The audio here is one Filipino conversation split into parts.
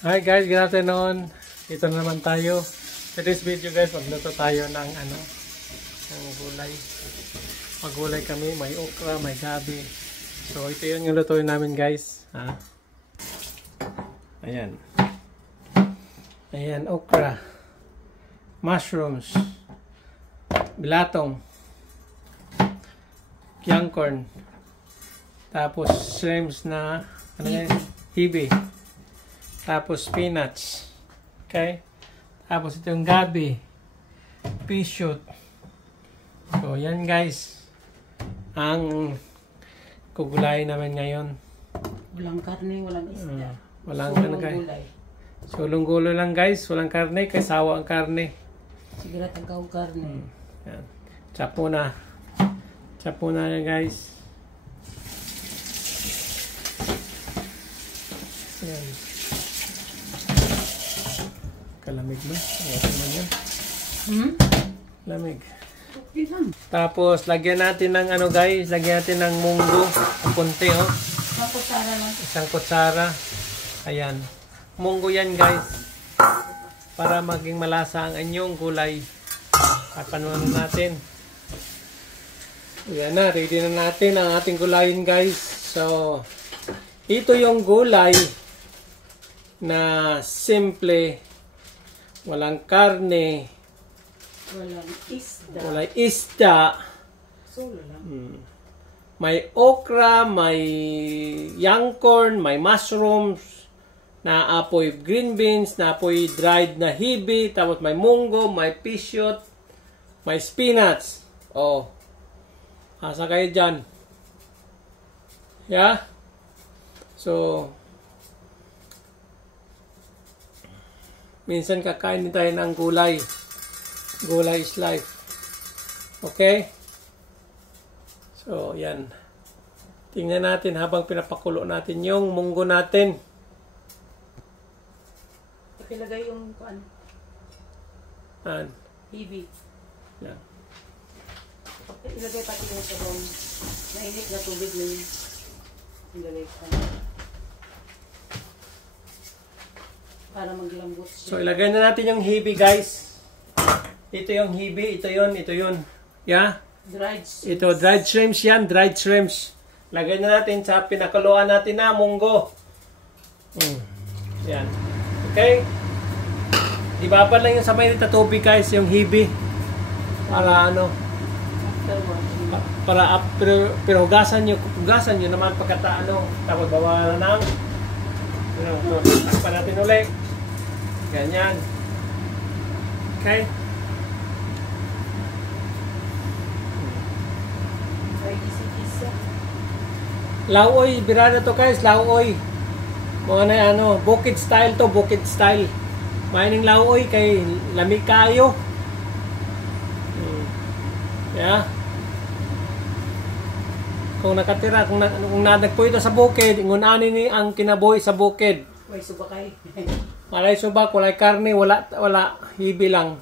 Hi guys, good afternoon. Ito na naman tayo. For this video guys, magluto tayo ng ng gulay. Magulay kami, may okra, may gabi. So ito yung lutuin namin guys. Ayan. Ayan, okra. Mushrooms. Bilatong. Yangkorn. Tapos shrimps na hibi. Tapos spinach. Okay? Tapos ito yung gabi. Pea shoot. So, yan guys. Ang kugulayin namin ngayon. Walang karne, walang isda. Walang karne guys. Sulong gulo lang guys. Walang karne. Kaya sawa ang karne. Siguro tagaw karne. Yan. Chapo na. Chapo na yan guys. Yan. Kalamig ba? Water man yan. Lamig. Okay lang. Tapos, lagyan natin ng guys, lagyan natin ng munggo. Kunti Isang kutsara lang. Isang kutsara. Ayan. Munggo yan guys. Para maging malasa ang inyong gulay. Papanuan natin. Ayan na, ready na natin ang ating gulayin guys. So, ito yung gulay na simple. Walang karne. Walang isda. Walang isda. Solo lang. May okra, may yangkorn, may mushrooms, naapoy green beans, naapoy dried na hibi, tapos may munggo, may pea shoot, may spinach. Oh. Asa kayo dyan? Yeah? So, minsan kakain din tayo ng gulay. Gulay is life. Okay? So, yan. Tingnan natin habang pinapakulo natin yung munggo natin. Ilagay yung kuan. Hibi. Yan. Ilagay pati yung sabong. Mainit na tubig na yun. Ilagay ka. Para maglambot siya. So, ilagay na natin yung hibi, guys. Ito yung hibi, ito yun. Yeah? Dried shrimps. Ito, dried shrimps yan, dried shrimps. Lagay na natin sa pinakuluan natin na munggo. Yan. Okay? Ibabad lang yung sa mainit na tubig, guys, yung hibi. Para pero hugasan nyo naman pagkata tapos bawalan ng takpan natin ulit. Ganyan. Okay? Lauoy, birada to guys, lauoy. Mga na bukid style to, bukid style. Mining lauoy kay lamig kayo. Yeah. Kung nakatira, kung nagpuyo sa bukid, ngunani ni ang kinabuhi sa bukid. May subakay. Walay subak, walay karne, wala hibi lang.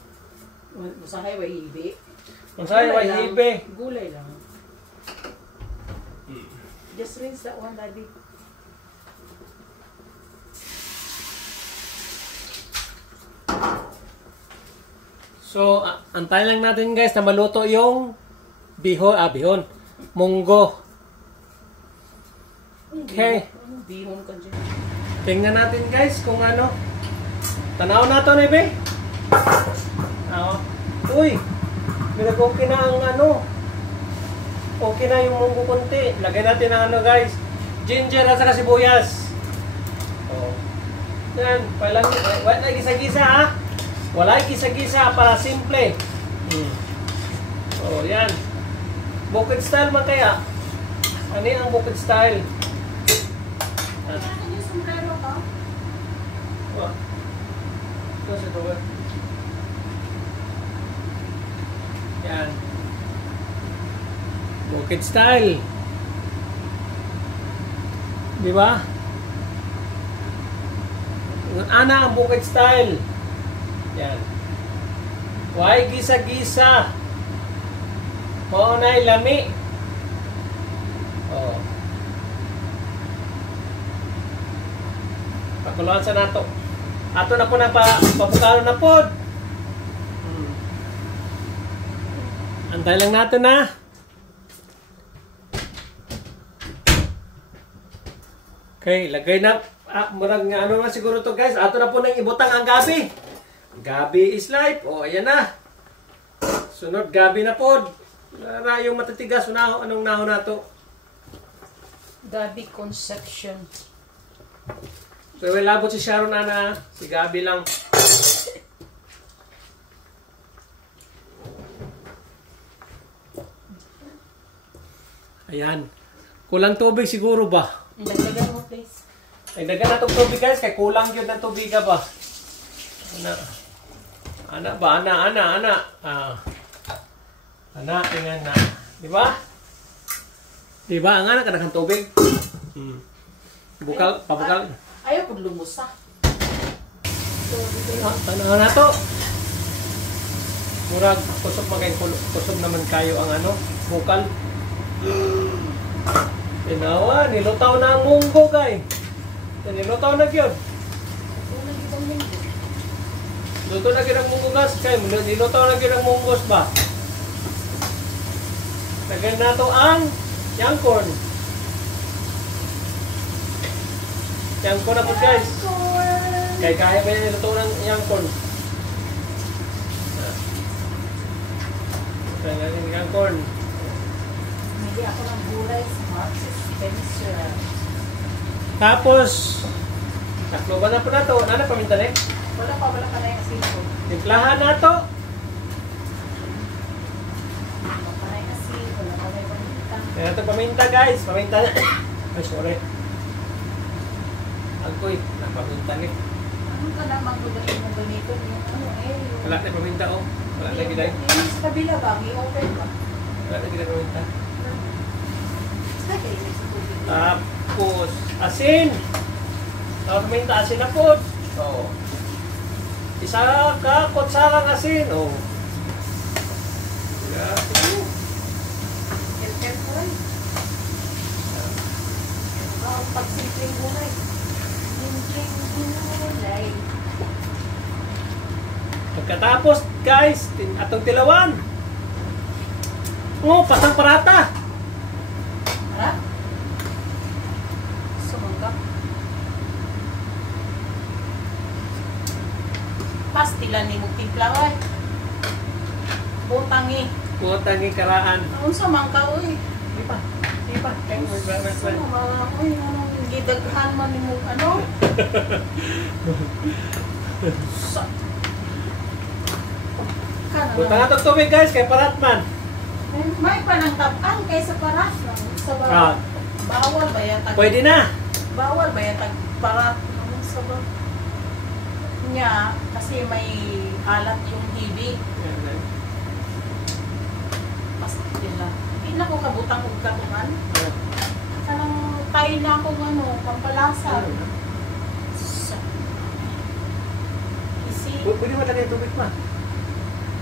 Usahay wa hibi. Usahay wa hibi. Gulay lang. Just rinse that one, Daddy. So, antayin lang natin guys na maluto yung bihon, munggo. Okay. Bihon ka dyan. Tingnan natin guys kung tanaw na to, Nebe. Uy, okay na ang okay na yung munggo konti. Lagay natin ang guys, ginger at saka sibuyas. Yan, wala gisa-gisa ha. Wala gisa-gisa para simple. Yan. Bukid style man kaya. Ano ang bukid style? Ano yung sombrero ka? Yan. Bukid style. Di ba? Ana ang bukid style. Yan. Why gisa-gisa? Maunay lami. Pakuluan sa nato. Ato na po na papukalo na po. Antay lang nato na. Okay, lagay na. Murag nga ano na siguro to guys. Ato na po nang ibutang ang gabi. Gabi is life. O, ayan na. Sunod, gabi na po. Yung matatigas. Anong nahon na to? Gabi Conception. So, labot si Sharon Ana. Si Gabi lang. Ayan. Kulang tubig siguro ba? Dagdagan mo, please. Ay, dagan na itong tubig guys. Kaya kulang yun ng tubig ba? Ana ba? Ana. Ana, tingnan na. Diba? Diba? Ang anak ka ng tubig. Bukal, pabukal. Ayaw po lumusa. Tanaw na to. Murag, kusog naman kayo ang ano, bukal. Tinawa, nilutaw na ang munggo kay. Nilutaw na yun. Luto na yun ang munggo gas kay. Nilutaw na yun ang munggos ba? Lagyan na to ang yangkorn. Yangkorn na po guys. Kaya ba yung niluto ng yangkorn? Kaya natin yung yangkorn. Hindi ako ng gulay sa Marks Spencer. Tapos, takloban na po na to. Ano paminta na eh? Wala ka na yung asin. Timplahan na to. Wala ka na yung asin. Wala ka na yung paminta. Kaya ito paminta guys. Paminta na. Ay, sorry. Agoy, napaminta ni. Ano ka naman gudahin mo ganito? Yung ano eh. Wala na paminta oh. Wala na gilay. Yung sa kabila ba? May open ba? Wala na gilay paminta. Sige, may tubig. Tapos, asin. Tapos paminta, asin na po. So, isa ka kutsarang asin. Oh. Yeah. Pepper fry. Pagsimpleng gulay. Simpleng gulay. Pagkatapos, guys, atong tilawan. Oh, pasang parata. Harap? Sumanggap. Pastilan ni mong timpla, Butangi. Kutangi karaan. Ang samang ka, oy. Di pa. Sama mga, oy, anong gidaghan man ni mong ano? Sa... Punta na itong tubig guys, kay Paratman. May panangtapang kaysa parat lang. Sa bawal ba yatag? Pwede na. Bawal ba yatag parat? Anong sa ba? Nya, kasi may alat yung hibi. Pastila. Hindi na ko kabutang og katungan. Kanang tayo na akong ano, pampalasa. Isi. Pwede mo lagay tubig pa.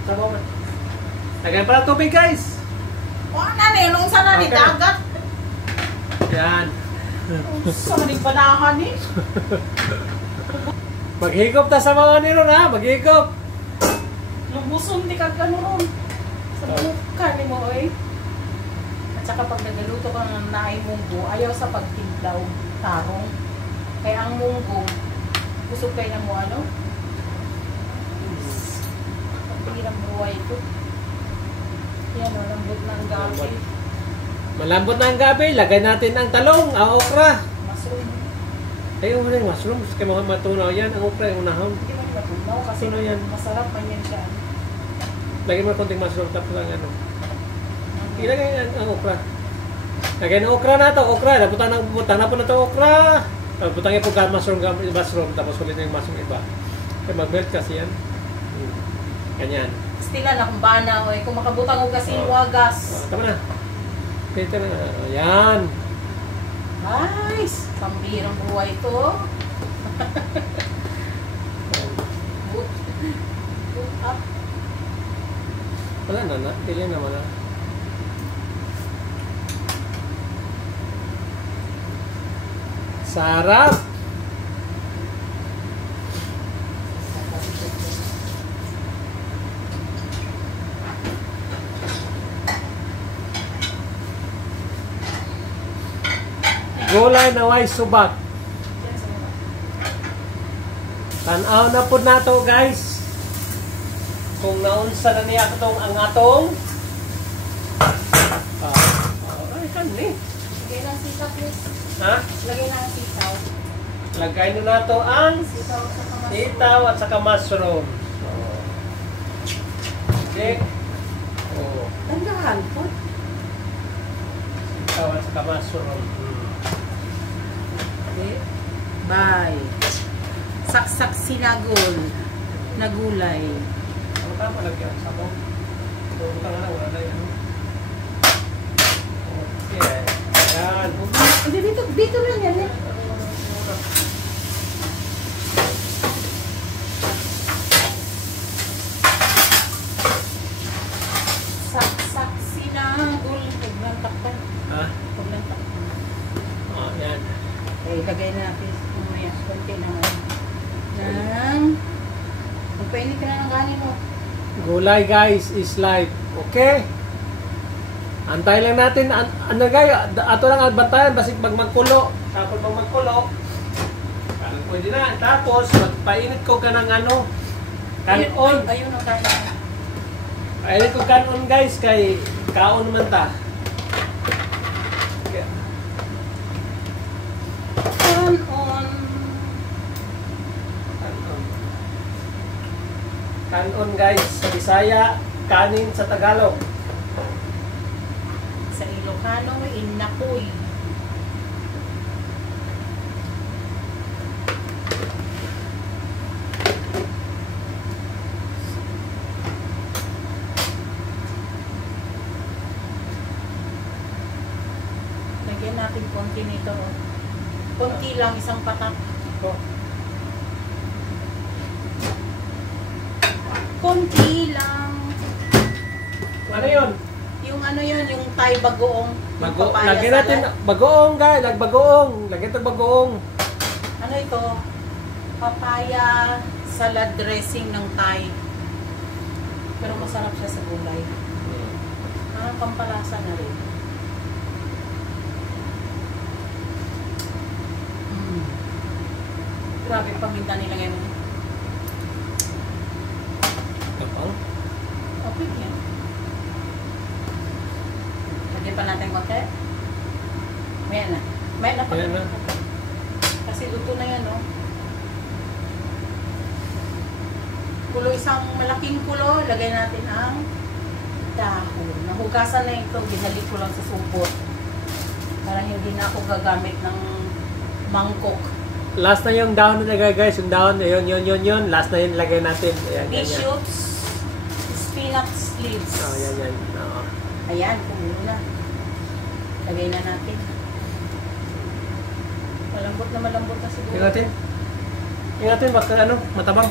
Sabaw man. Lagyan pala tubig guys. Wala na nung sana ni dagat. Yan. Sa maning panahan eh. Maghigop ta sa mga nilo na. Maghigop. Lubuson di ka kanuron. Sa buka ni mo eh. At saka pag nagaluto ka ng naay munggo, ayaw sa pagtimplaw tarong. Kaya ang munggo, kusog kayo na mo ano? Pagpilirang buhay ito. Yan o, lambot ng gabi. Malambot na ang gabi. Lagay natin ang talong, ang okra. Mushroom. Ay, wala yung mushroom. Kaya mga matunaw yan. Ang okra yung unahon. Hindi man matunaw kasi Tunaw yan. masarap man yan siya. Lagyan mo konting mushroom tapos ang ano. Ilagay ang okra. Lagyan ang okra na ito. Okra. Napunta na po na ito okra. Putang yung pagka mushroom. Tapos ulit na yung mushroom iba. Kaya mag-melt kasi yan. Ganyan. Stila na kung bana eh. Kung makabutang ko kasi wagas. Tama na. Pwede na. Ayan. Nice! Pambirang buhay ito. Boot up. Wala na. Pili naman na. Sarap! gulay na way subak. Tanaw na po na to guys. Kung naunsa na niya katong ang atong ay kani. Lagay ng sitaw, please. Ha? Lagay ng sitaw. Lagay na nato ang Sitaw sa kamas. sitaw at saka mushroom. Okay. Oh, Tandahan po. sitaw at saka mushroom. Okay. Bye. Saksak sinagol na gulay. Ano ka pa lagyan sa mo? Ano ka na wala na yan. Okay. Yan. Hindi, dito lang yan eh. Saksak sinagol. Huwag lang takpan. Ha? Huwag lang takpan. Oh, yan. Okay, lagay na natin mamaya. Kunti na magpainit ka na ng kanin mo. Gulay guys is life. Okay? Antay lang natin. Ano guys? Ato lang adbantayan. Basig pag magkulo. Tapos pag magkulo. Parang pwede na. Tapos magpainit ko ka ng ano. Kanon. Ayun ang kanin. Painit ko kanon guys. Kay kaon man ta. Okay. Kanon. Kanon guys. Sa Bisaya. Kanin sa Tagalog. Sa Ilocano, inapoy. Lagyan natin konti nito. Konti lang, isang patak. Oh. Konti lang. Ano yun? Yung ano yun, yung Thai bagoong. Yung papaya Lagyan natin. salad. Bagoong guys. Bagoong. Lagyan ito bagoong. Ano ito? Papaya salad dressing ng Thai. Pero masarap siya sa gulay. Parang pampalasa na rin. Grabe yung paminta nila ngayon. Kapal. Okay yan. Lagyan pa natin konti. Maya na. Maya na pa. Maya na. Kasi luto na yan, no? Kulo, isang malaking kulo. Lagay natin ang dahon. Nahugasan na ito. Binalik ko lang sa supot. Parang hindi na ako gagamit ng mangkok. Last na yung dahon na nilagay guys. Yung dahon na yun. Last na yun lagay natin. Ayan, Pea yan, yan. shoots, spinach leaves. Oh, yan. Oo. Ayan, kumulo na. Lagay na natin. Malambot na siguro. Tingnan natin. Tingnan natin. Baka ano, matabang.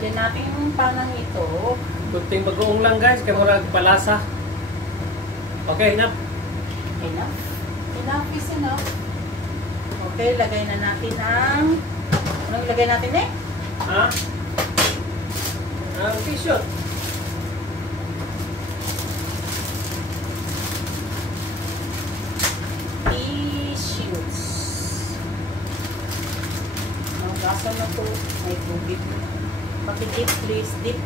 Diyan natin yung panang ito. Kunting bagoong lang guys. Kaya mura palasa. Okay, enough. Enough. Enough is enough. Okay, lagay na natin ang... Anong ilagay natin eh? Ha? T-shirt. Tissues. Magasan na po. May tubig. Paki-dip please. Dip.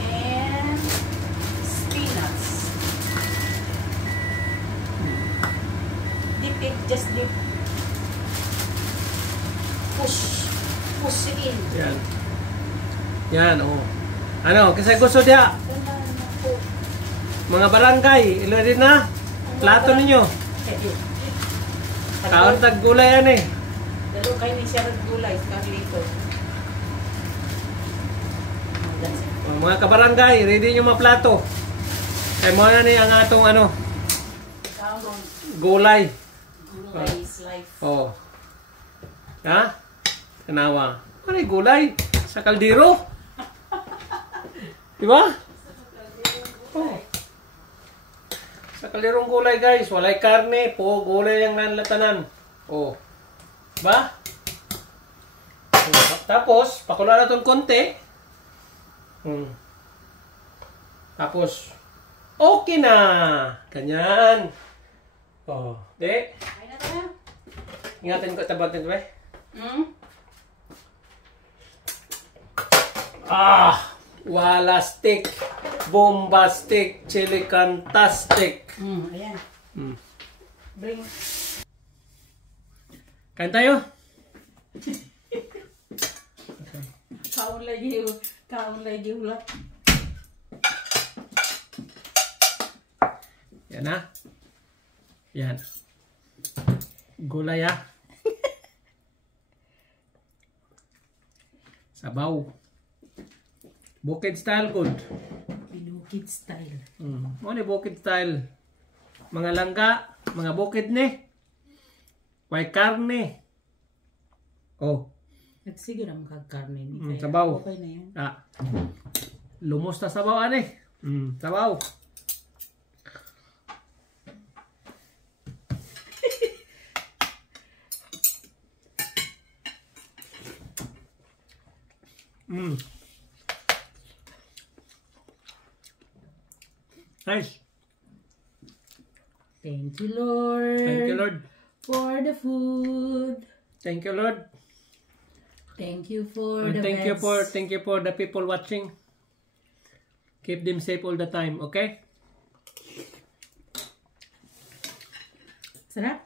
And spinach. Dip it. Just dip. Push in. Yan, oh. Ano, kasi gusto dia. Ganda na po. Mga barangay, ilo rin na. Plato ninyo. Kaon tag gulay yan eh. Dalo kayo ni Sir Gulay, Carlito. That's it. Oh, mga kabarangay, ready nyo mga plato. Kaya mo na ni ang atong ano, Kaon, gulay. Gulay is life. Oh. Ha? Kanawa. Ano yung gulay? Sa kaldero? Diba? Oh. Sa kalderong gulay guys, walay karne, po gulay ang nanlatanan. Oh. Ba? Tapos, pakulo na itong konti. Tapos, okay na. Ganyan. Oh, di. Ay na tayo. Ingatan ko tabat nito eh. Wala stick. Bombastic. Chili fantastic. Ayan. Bring. Kain tayo. Kaon lagi ulat. Yan na. Yan. Gulay ah. Sabaw. Bukid style good. Binukid style. Mo ni bukid style. Mga langga, mga bukid ni. May karne. Oh. Nagsiguro ang kagkarne ni. Sabaw. Okay na yan. Lumos na sabaw ani. Sabaw. Nice. Thank you, Lord. Thank you, Lord. For the food. Thank you, Lord. Thank you for And the thank best. you for the people watching. Keep them safe all the time, okay? Sarap?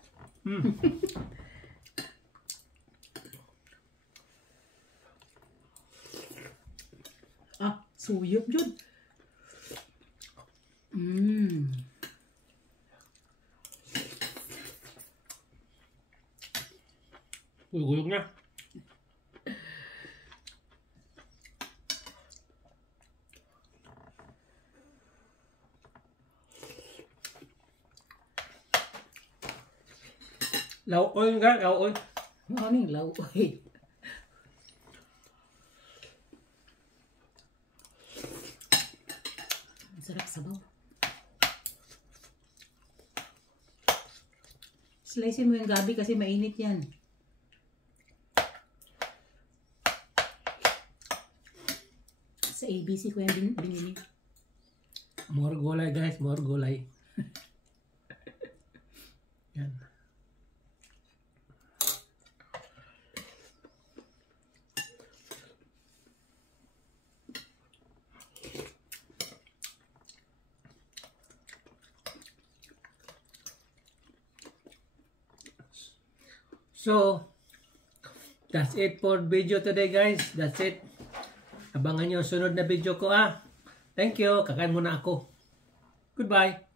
Suyop yun. Guyog na. Lauoy nga, lauoy. Ano yung lauoy? Ang sarap sabaw. Slice mo yung gabi kasi mainit yan. Sa ABC ko yan binili. More gulay guys, more gulay. Yan. So, that's it for video today guys. That's it. Abangan nyo sunod na video ko ah. Thank you. Kakain muna ako. Goodbye.